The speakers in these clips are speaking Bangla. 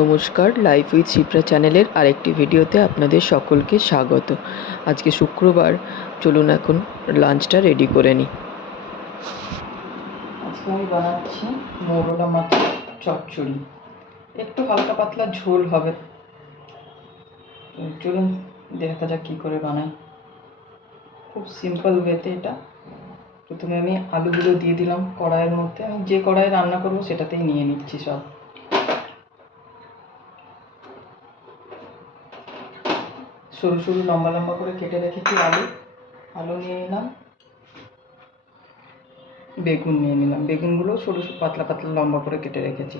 নমস্কার, লাইফ উইথ শিপ্রা চ্যানেলের আরেকটি ভিডিওতে আপনাদের সকলকে স্বাগত। আজকে শুক্রবার, চলুন এখন লাঞ্চটা রেডি করে নিই। আজকে আমি বানাচ্ছি মৌরলা মাছের চচ্চড়ি। একটু হালকা পাতলা ঝোল হবে। চলুন দেখা যাক কী করে বানাই। খুব সিম্পল ওয়েতে এটা। প্রথমে আমি আলুগুলো দিয়ে দিলাম কড়াইয়ের মধ্যে। আমি যে কড়াইয়ে রান্না করবো সেটাতেই নিয়ে নিচ্ছি সব। সরু সরু লম্বা লম্বা করে কেটে রেখেছি আলু নিয়ে নিলাম, বেগুন নিয়ে নিলাম। বেগুনগুলো সরু পাতলা পাতলা লম্বা করে কেটে রেখেছি।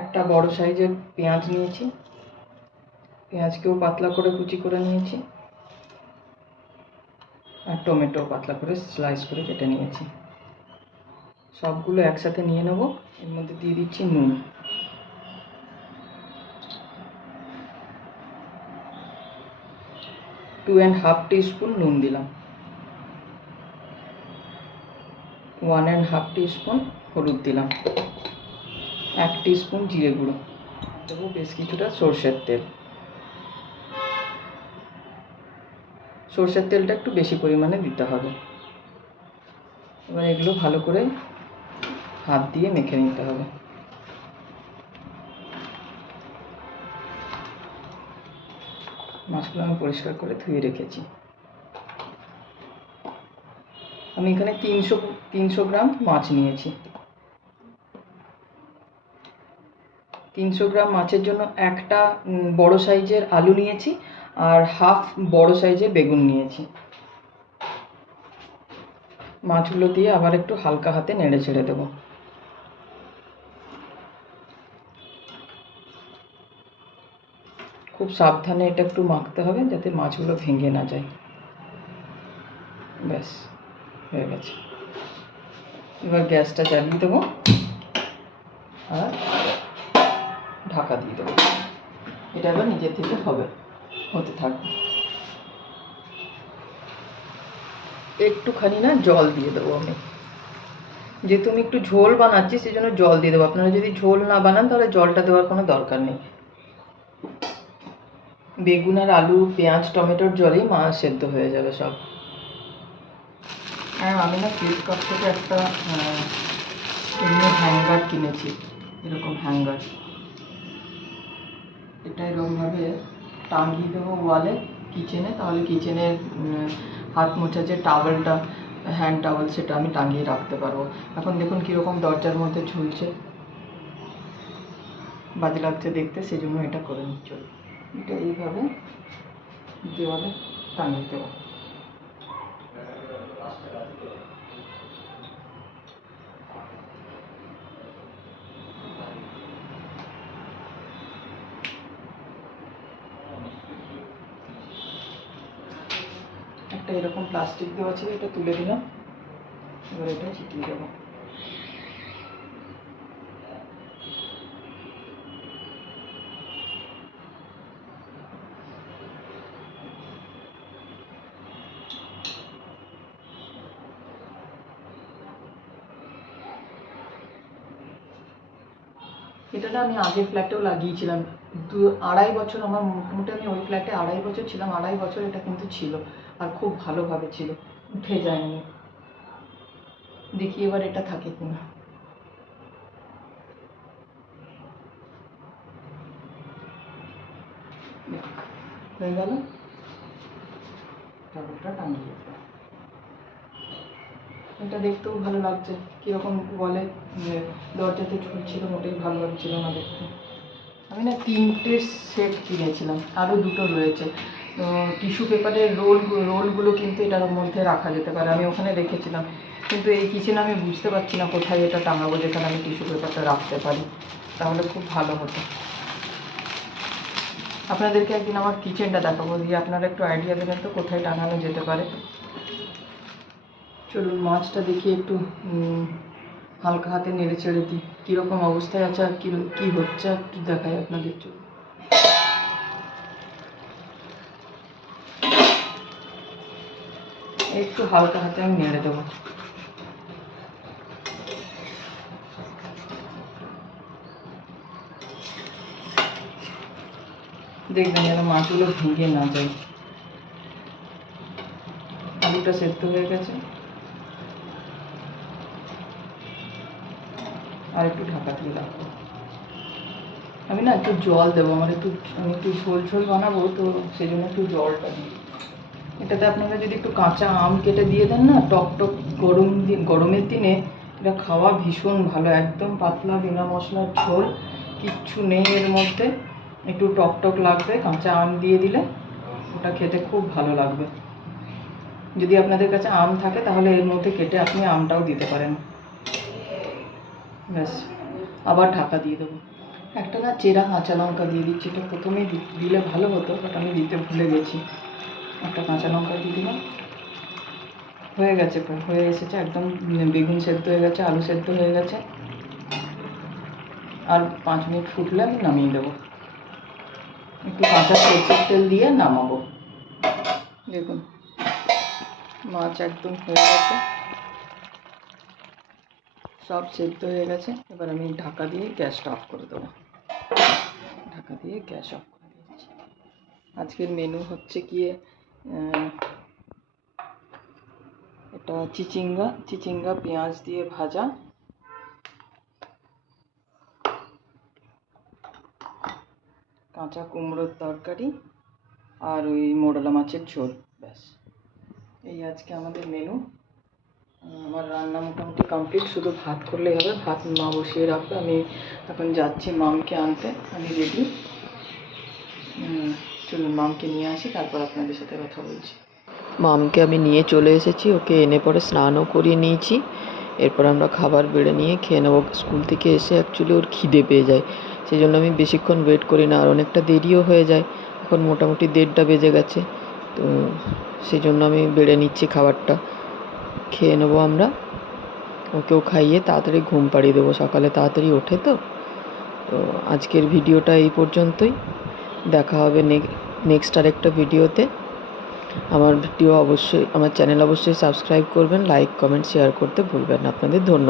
একটা বড় সাইজের পেঁয়াজ নিয়েছি, পেঁয়াজকেও পাতলা করে কুচি করে নিয়েছি। আর টমেটো পাতলা করে স্লাইস করে কেটে নিয়েছি। সবগুলো একসাথে নিয়ে নেব। এর মধ্যে দিয়ে দিচ্ছি নুন, টু অ্যান্ড হাফ টিস্পুন নুন দিলাম, 1.5 টিস্পুন হলুদ দিলাম, 1 টিস্পুন জিরে গুঁড়ো দেবো, বেশ কিছুটা সর্ষের তেল। সর্ষের তেলটা একটু বেশি পরিমাণে দিতে হবে। এবার এগুলো ভালো করে হাত দিয়ে মেখে নিতে হবে। মাছগুলো আমি পরিষ্কার করে ধুয়ে রেখেছি। আমি এখানে 300 গ্রাম মাছ নিয়েছি। 300 গ্রাম মাছের জন্য একটা বড় সাইজের আলু নিয়েছি আর হাফ বড় সাইজের বেগুন নিয়েছি। মাছগুলো দিয়ে আবার একটু হালকা হাতে নেড়ে ছেড়ে দেবো। খুব সাবধানে এটা একটু মাখতে হবে যাতে মাছগুলো ভেঙে না যায়। ব্যাস হয়ে গেছে। এবার গ্যাসটা জ্বালিয়ে দেবো আর ঢাকা দিয়ে দেবো। এটা এবার নিজের থেকে হতে থাকবে। একটুখানি না জল দিয়ে দেবো আমি, যেহেতু আমি একটু ঝোল বানাচ্ছি সেই জন্য জল দিয়ে দেবো। আপনারা যদি ঝোল না বানান তাহলে জলটা দেওয়ার কোনো দরকার নেই। বেগুন আর আলু, পেঁয়াজ, টমেটোর জলেই মাছ সেদ্ধ হয়ে যাবে সব। আর আমি না ফ্লিপকার্ট থেকে একটা এমনি হ্যাঙ্গার কিনেছি, এরকম হ্যাঙ্গার। এটা এরকমভাবে টাঙিয়ে দেবো ওয়ালে কিচেনে, তাহলে কিচেনের হাত মোছা যে টাওয়েলটা, হ্যান্ড টাওয়েল, সেটা আমি টাঙিয়ে রাখতে পারবো। এখন দেখুন কীরকম দরজার মধ্যে ঝুলছে, বাজে লাগছে দেখতে, সেই জন্য এটা করে নিচ্ছি। এটা এইভাবে দেওয়ালে টাঙিয়ে দেবো। একটা এরকম প্লাস্টিক দেওয়া ছিল, এটা তুলে দিলাম। এবার এটা চিটিয়ে দেবো। এটা না আমি আগের ফ্ল্যাটেও লাগিয়েছিলাম, 2-2.5 বছর আমার মোটামুটি, আমি ওই ফ্ল্যাটে 2.5 বছর ছিলাম। 2.5 বছর এটা কিন্তু ছিল আর খুব ভালোভাবে ছিল, উঠে যায়নি। দেখি এবার এটা থাকে কিনা। হয়ে গেল, কাপড়টা টাঙিয়ে দিতে। এটা দেখতেও ভালো লাগছে, কীরকম বলে দরজাতে ঝুলছিল, মোটেই ভালো লাগছিল না দেখতে। আমি না 3টে সেট কিনেছিলাম, আরও 2টো রয়েছে। টিস্যু পেপারের রোলগুলো কিন্তু এটার মধ্যে রাখা যেতে পারে, আমি ওখানে রেখেছিলাম। কিন্তু এই কিচেনে আমি বুঝতে পারছি না কোথায় এটা টাঙাবো যেখানে আমি টিস্যু পেপারটা রাখতে পারি, তাহলে খুব ভালো হতো। আপনাদেরকে একদিন আমার কিচেনটা দেখাবো, দিয়ে আপনারা একটু আইডিয়া দেবেন তো কোথায় টাঙানো যেতে পারে। চলুন মাছটা দেখি একটু হালকা হাতে নেড়ে ছেড়ে দিই, কীরকম অবস্থায় আছে আর কী হচ্ছে একটু দেখাই আপনাদের। চলুন, একটু হালকা হাতে আমি নেড়ে দেবো। দেখবেন যেন মাছগুলো ভেঙে না যায়। আলুটা সেদ্ধ হয়ে গেছে, আর একটু ঢাকা দিয়ে রাখবো। আমি না একটু জল দেবো, আমি একটু ঝোল ঝোল বানাবো, তো সেই জন্য একটু জলটা দিই। এটাতে আপনারা যদি একটু কাঁচা আম কেটে দিয়ে দেন না, টক টক গরমের দিনে এটা খাওয়া ভীষণ ভালো। একদম পাতলা বিনা মশলার ঝোল, কিচ্ছু নেই এর মধ্যে, একটু টক টক লাগবে, কাঁচা আম দিয়ে দিলে ওটা খেতে খুব ভালো লাগবে। যদি আপনাদের কাছে আম থাকে তাহলে এর মধ্যে কেটে আপনি আমটাও দিতে পারেন। ব্যাস, আবার ঢাকা দিয়ে দেবো। একটা না চেরা কাঁচা লঙ্কা দিয়ে দিচ্ছি, এটা প্রথমেই দিলে ভালো হতো, বাট আমি দিতে ভুলে গেছি। একটা কাঁচা লঙ্কা দিয়ে দিলাম। হয়ে গেছে, হয়ে এসেছে একদম, বেগুন সেদ্ধ হয়ে গেছে, আলু সেদ্ধ হয়ে গেছে। আর 5 মিনিট ফুটলে আমি নামিয়ে দেবো। একটু কাঁচা সরষের তেল দিয়ে নামাবো। দেখুন মাছ একদম হয়ে গেছে, সব সেদ্ধ হয়ে গেছে। এবার আমি ঢাকা দিয়ে গ্যাসটা অফ করে দেবো। ঢাকা দিয়ে গ্যাস অফ করে দিচ্ছি। আজকের মেনু হচ্ছে গিয়ে এটা চিচিঙ্গা পেঁয়াজ দিয়ে ভাজা, কাঁচা কুমড়োর তরকারি, আর ওই মোরলা মাছের ঝোল। ব্যাস, এই আজকে আমাদের মেনু। আমার রান্না মোটামুটি কমপ্লিট, শুধু ভাত করলেই হবে। ভাত মা বসিয়ে রাখবে, আমি এখন যাচ্ছি মামকে আনতে, আমি রেডি। চলুন মামকে নিয়ে আসি, তারপর আপনাদের সাথে কথা বলছি। মামকে আমি নিয়ে চলে এসেছি, ওকে এনে পরে স্নানও করিয়ে নিয়েছি। এরপর আমরা খাবার বেড়ে নিয়ে খেয়ে নেবো। স্কুল থেকে এসে অ্যাকচুয়ালি ওর খিদে পেয়ে যায়, সেই জন্য আমি বেশিক্ষণ ওয়েট করি না, আর অনেকটা দেরিও হয়ে যায়। এখন মোটামুটি 1:30টা বেজে গেছে, তো সেই জন্য আমি বেড়ে নিচ্ছি খাবারটা, খেয়ে নেবো আমরা। ওকেও খাইয়ে তাড়াতাড়ি ঘুম পাড়িয়ে দেবো, সকালে তাড়াতাড়ি ওঠে তো। তো আজকের ভিডিওটা এই পর্যন্তই, দেখা হবে নেক্সট আরেকটা ভিডিওতে। আমার চ্যানেল অবশ্যই সাবস্ক্রাইব করবেন, লাইক কমেন্ট শেয়ার করতে ভুলবেন না। আপনাদের ধন্যবাদ।